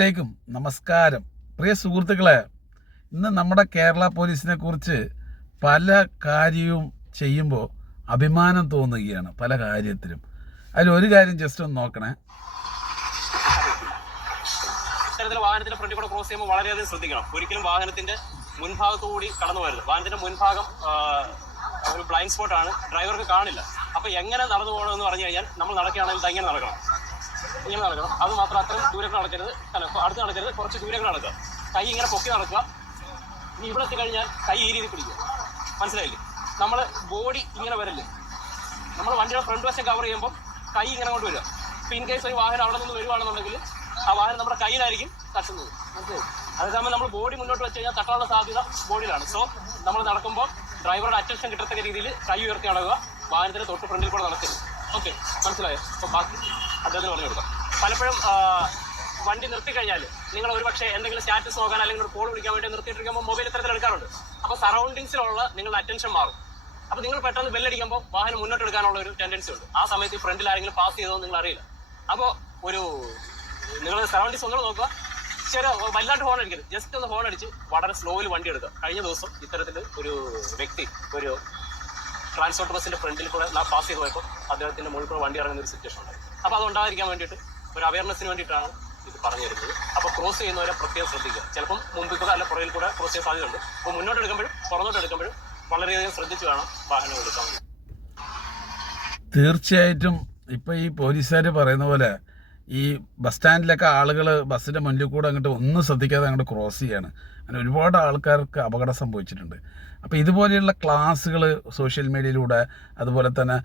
ലേക്കും നമസ്കാരം. പ്രിയ സുഹൃത്തുക്കളെ, ഇന്ന് നമ്മുടെ കേരള പോലീസിനെ കുറിച്ച് പല കാര്യവും ചെയ്യുമ്പോൾ അഭിമാനം തോന്നുകയാണ്. പല കാര്യത്തിലും അതിലൊരു കാര്യം ജസ്റ്റ് ഒന്ന് നോക്കണേ. ഇത്തരത്തിൽ വാഹനത്തിന്റെ ഫ്രണ്ടിൽ കൂടെ ക്രോസ് ചെയ്യുമ്പോൾ വളരെയധികം ശ്രദ്ധിക്കണം. ഒരിക്കലും വാഹനത്തിന്റെ മുൻഭാഗത്തു കൂടി കടന്നു വരുന്നത്. വാഹനത്തിന്റെ മുൻഭാഗം ഒരു ബ്ലൈൻഡ് സ്പോട്ടാണ്, ഡ്രൈവർക്ക് കാണില്ല. അപ്പൊ എങ്ങനെ നടന്നു പോകണമെന്ന് പറഞ്ഞു കഴിഞ്ഞാൽ നമ്മൾ നടക്കുകയാണെങ്കിൽ ഇങ്ങനെ നടക്കണം, ഇങ്ങനെ നടക്കണം. അത് മാത്രം അത്രയും ദൂരങ്ങൾ നടക്കരുത്, അടുത്ത് നടക്കരുത്, കുറച്ച് ദൂരങ്ങൾ നടക്കുക. കൈ ഇങ്ങനെ പൊക്കി നടക്കുക. ഇനി ഇവിടെ എത്തിക്കഴിഞ്ഞാൽ കൈ ഈ രീതി പിടിക്കുക. മനസ്സിലായില്ലേ? നമ്മൾ ബോഡി ഇങ്ങനെ വരല്ലേ, നമ്മൾ വണ്ടിയുടെ ഫ്രണ്ട് വശം കവർ ചെയ്യുമ്പോൾ കൈ ഇങ്ങനെ കൊണ്ട് വരിക. ഇപ്പം ഇൻ കേസ് ഒരു വാഹനം അവിടെ നിന്ന് വരുവാണെന്നുണ്ടെങ്കിൽ ആ വാഹനം നമ്മുടെ കയ്യിലായിരിക്കും തട്ടുന്നത്. മനസ്സിലായി? അതേസമയം നമ്മൾ ബോഡി മുന്നോട്ട് വെച്ച് കഴിഞ്ഞാൽ തട്ടാനുള്ള സാധ്യത ബോഡിയിലാണ്. സോ നമ്മൾ നടക്കുമ്പോൾ ഡ്രൈവറുടെ അറ്റൻഷൻ കിട്ടത്തക്ക രീതിയിൽ കൈ ഉയർത്തി നടക്കുക. വാഹനത്തിന് തൊട്ട് ഫ്രണ്ടിൽ കൂടെ നടക്കരുത്. ഓക്കെ, മനസ്സിലായോ? അപ്പോൾ ബാക്കി അദ്ദേഹത്തിന് പറഞ്ഞു കൊടുക്കാം. പലപ്പോഴും വണ്ടി നിർത്തിക്കഴിഞ്ഞാൽ നിങ്ങൾ ഒരു പക്ഷേ എന്തെങ്കിലും സ്റ്റാറ്റസ് നോക്കാൻ അല്ലെങ്കിൽ ഒരു കോൾ വിളിക്കാൻ വേണ്ടി നിർത്തിയിട്ടിരിക്കുമ്പോൾ മൊബൈൽ ഇത്തരത്തിൽ എടുക്കാറുണ്ട്. അപ്പോൾ സറൗണ്ടിങ്സിലുള്ള നിങ്ങളുടെ അറ്റൻഷൻ മാറും. അപ്പോൾ നിങ്ങൾ പെട്ടെന്ന് ബെല്ലടിക്കുമ്പോൾ വാഹനം മുന്നോട്ട് എടുക്കാനുള്ള ഒരു ടെൻഡൻസി ഉണ്ട്. ആ സമയത്ത് ഈ ഫ്രണ്ടിൽ ആരെങ്കിലും പാസ് ചെയ്തോ നിങ്ങൾ അറിയില്ല. അപ്പോൾ നിങ്ങൾ സറൗണ്ടിങ്സ് ഒന്നുകൂടെ നോക്കുക. ചെറിയ വല്ലാണ്ട് ഹോൺ അടിക്കരുത്, ജസ്റ്റ് ഒന്ന് ഹോൺ അടിച്ച് വളരെ സ്ലോയിൽ വണ്ടി എടുക്കുക. കഴിഞ്ഞ ദിവസം ഇത്തരത്തിൽ ഒരു വ്യക്തി ഒരു ട്രാൻസ്പോർട്ട് ബസ്സിന്റെ ഫ്രണ്ടിൽ കൂടെ പാസ് ചെയ്ത് പോയപ്പോൾ അദ്ദേഹത്തിന്റെ മുകളിൽ കൂടെ വണ്ടി ഇറങ്ങുന്ന ഒരു സിറ്റുവേഷൻ ഉണ്ടായി. അപ്പോൾ അതുണ്ടായിരിക്കാൻ വേണ്ടിയിട്ട് ഒരു അവയർനെസ്സിന് വേണ്ടിയിട്ടാണ് ഇത് പറഞ്ഞു തരുന്നത്. അപ്പോൾ ക്രോസ് ചെയ്യുന്നവരെ പ്രത്യേകം ശ്രദ്ധിക്കുക. ചിലപ്പം മുമ്പിൽ കൂടെ അല്ല പുറകിൽ കൂടെ ക്രോസ് ചെയ്യാൻ സാധ്യതയുണ്ട്. അപ്പോൾ മുന്നോട്ട് എടുക്കുമ്പോഴും പുറന്നോട്ട് എടുക്കുമ്പോഴും വളരെയധികം ശ്രദ്ധിച്ച് വേണം വാഹനം എടുക്കാൻ. തീർച്ചയായിട്ടും ഇപ്പം ഈ പോലീസുകാർ പറയുന്ന പോലെ ഈ ബസ് സ്റ്റാൻഡിലൊക്കെ ആളുകൾ ബസ്സിൻ്റെ മുന്നിൽ കൂടെ അങ്ങോട്ട് ഒന്നും ശ്രദ്ധിക്കാതെ അങ്ങോട്ട് ക്രോസ് ചെയ്യാണ്. അങ്ങനെ ഒരുപാട് ആൾക്കാർക്ക് അപകടം സംഭവിച്ചിട്ടുണ്ട്. അപ്പോൾ ഇതുപോലെയുള്ള ക്ലാസ്സുകൾ സോഷ്യൽ മീഡിയയിലൂടെ, അതുപോലെ തന്നെ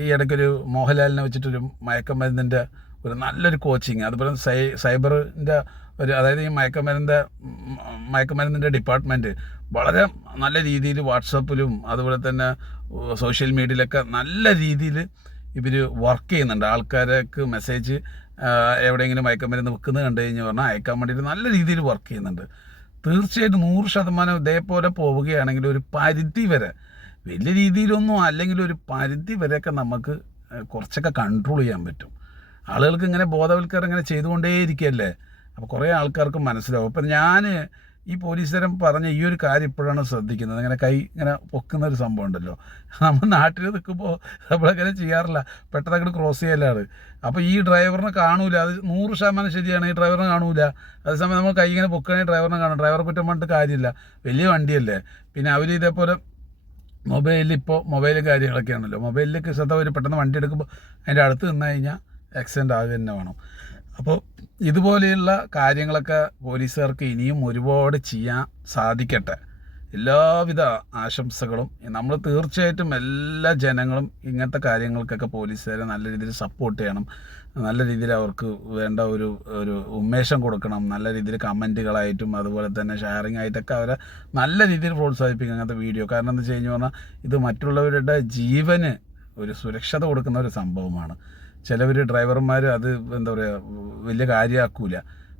ഈ ഇടയ്ക്കൊരു മോഹൻലാലിനെ വെച്ചിട്ടൊരു മയക്കുമരുന്നിൻ്റെ ഒരു നല്ലൊരു കോച്ചിങ്, അതുപോലെ സൈബറിൻ്റെ ഒരു, അതായത് ഈ മയക്കുമരുന്നിൻ്റെ ഡിപ്പാർട്ട്മെൻറ്റ് വളരെ നല്ല രീതിയിൽ വാട്സപ്പിലും അതുപോലെ തന്നെ സോഷ്യൽ മീഡിയയിലൊക്കെ നല്ല രീതിയിൽ ഇവർ വർക്ക് ചെയ്യുന്നുണ്ട്. ആൾക്കാർക്ക് മെസ്സേജ് എവിടെയെങ്കിലും മയക്കുമരുന്ന് വെക്കുന്നത് കണ്ടു കഴിഞ്ഞ് പറഞ്ഞാൽ അയക്കാൻ വേണ്ടിയിട്ട് നല്ല രീതിയിൽ വർക്ക് ചെയ്യുന്നുണ്ട്. തീർച്ചയായിട്ടും 100% ഇതേപോലെ പോവുകയാണെങ്കിൽ ഒരു പരിധി വരെ, വലിയ രീതിയിലൊന്നും അല്ലെങ്കിൽ ഒരു പരിധി വരെയൊക്കെ നമുക്ക് കുറച്ചൊക്കെ കൺട്രോൾ ചെയ്യാൻ പറ്റും. ആളുകൾക്ക് ഇങ്ങനെ ബോധവൽക്കരണം ഇങ്ങനെ ചെയ്തുകൊണ്ടേയിരിക്കുകയല്ലേ. അപ്പോൾ കുറേ ആൾക്കാർക്ക് മനസ്സിലാവും. അപ്പം ഞാൻ ഈ പോലീസുകാരൻ പറഞ്ഞ ഈ ഒരു കാര്യം ഇപ്പോഴാണ് ശ്രദ്ധിക്കുന്നത്. ഇങ്ങനെ കൈ ഇങ്ങനെ പൊക്കുന്ന ഒരു സംഭവം ഉണ്ടല്ലോ, നമ്മൾ നാട്ടിൽ നിൽക്കുമ്പോൾ നമ്മളങ്ങനെ ചെയ്യാറില്ല, പെട്ടെന്ന് അങ്ങോട്ട് ക്രോസ് ചെയ്യലാണ്. അപ്പോൾ ഈ ഡ്രൈവറിനെ കാണൂല, അത് 100% ശരിയാണ്, ഈ ഡ്രൈവറിനെ കാണൂല. അതേസമയം നമ്മൾ കൈ ഇങ്ങനെ പൊക്കണമെങ്കിൽ ഡ്രൈവറിനെ കാണും. ഡ്രൈവറെ കുറ്റം പറഞ്ഞിട്ട് കാര്യമില്ല, വലിയ വണ്ടിയല്ലേ. പിന്നെ അവർ ഇതേപോലെ മൊബൈൽ കാര്യങ്ങളൊക്കെയാണല്ലോ, മൊബൈലിലേക്ക് ശ്രദ്ധ വരും. പെട്ടെന്ന് വണ്ടി എടുക്കുമ്പോൾ അതിൻ്റെ അടുത്ത് നിന്ന് കഴിഞ്ഞാൽ ആക്സിഡൻ്റ് ആകുക തന്നെ വേണം. അപ്പോൾ ഇതുപോലെയുള്ള കാര്യങ്ങളൊക്കെ പോലീസുകാർക്ക് ഇനിയും ഒരുപാട് ചെയ്യാൻ സാധിക്കട്ടെ. എല്ലാവിധ ആശംസകളും. നമ്മൾ തീർച്ചയായിട്ടും എല്ലാ ജനങ്ങളും ഇങ്ങനത്തെ കാര്യങ്ങൾക്കൊക്കെ പോലീസുകാരെ നല്ല രീതിയിൽ സപ്പോർട്ട് ചെയ്യണം. നല്ല രീതിയിൽ അവർക്ക് വേണ്ട ഒരു ഉന്മേഷം കൊടുക്കണം. നല്ല രീതിയിൽ കമൻറ്റുകളായിട്ടും അതുപോലെ തന്നെ ഷെയറിംഗ് ആയിട്ടൊക്കെ അവരെ നല്ല രീതിയിൽ പ്രോത്സാഹിപ്പിക്കുക അങ്ങനത്തെ വീഡിയോ. കാരണം എന്താ വെച്ച് കഴിഞ്ഞ് പറഞ്ഞാൽ ഇത് മറ്റുള്ളവരുടെ ജീവന് ഒരു സുരക്ഷത കൊടുക്കുന്ന ഒരു സംഭവമാണ്. ചിലവർ ഡ്രൈവർമാർ അത് എന്താ പറയുക വലിയ കാര്യമാക്കൂല.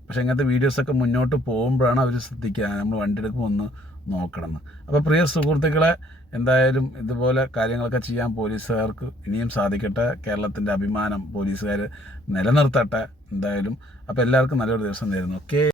പക്ഷേ ഇങ്ങനത്തെ വീഡിയോസൊക്കെ മുന്നോട്ട് പോകുമ്പോഴാണ് അവർ ശ്രദ്ധിക്കുക നമ്മൾ വണ്ടി എടുക്കുമ്പോൾ ഒന്ന് നോക്കണമെന്ന്. അപ്പോൾ പ്രിയ സുഹൃത്തുക്കളെ, എന്തായാലും ഇതുപോലെ കാര്യങ്ങളൊക്കെ ചെയ്യാൻ പോലീസുകാർക്ക് ഇനിയും സാധിക്കട്ടെ. കേരളത്തിൻ്റെ അഭിമാനം പോലീസുകാർ നിലനിർത്തട്ടെ എന്തായാലും. അപ്പോൾ എല്ലാവർക്കും നല്ലൊരു ദിവസം നേരുന്നു. ഓക്കെ.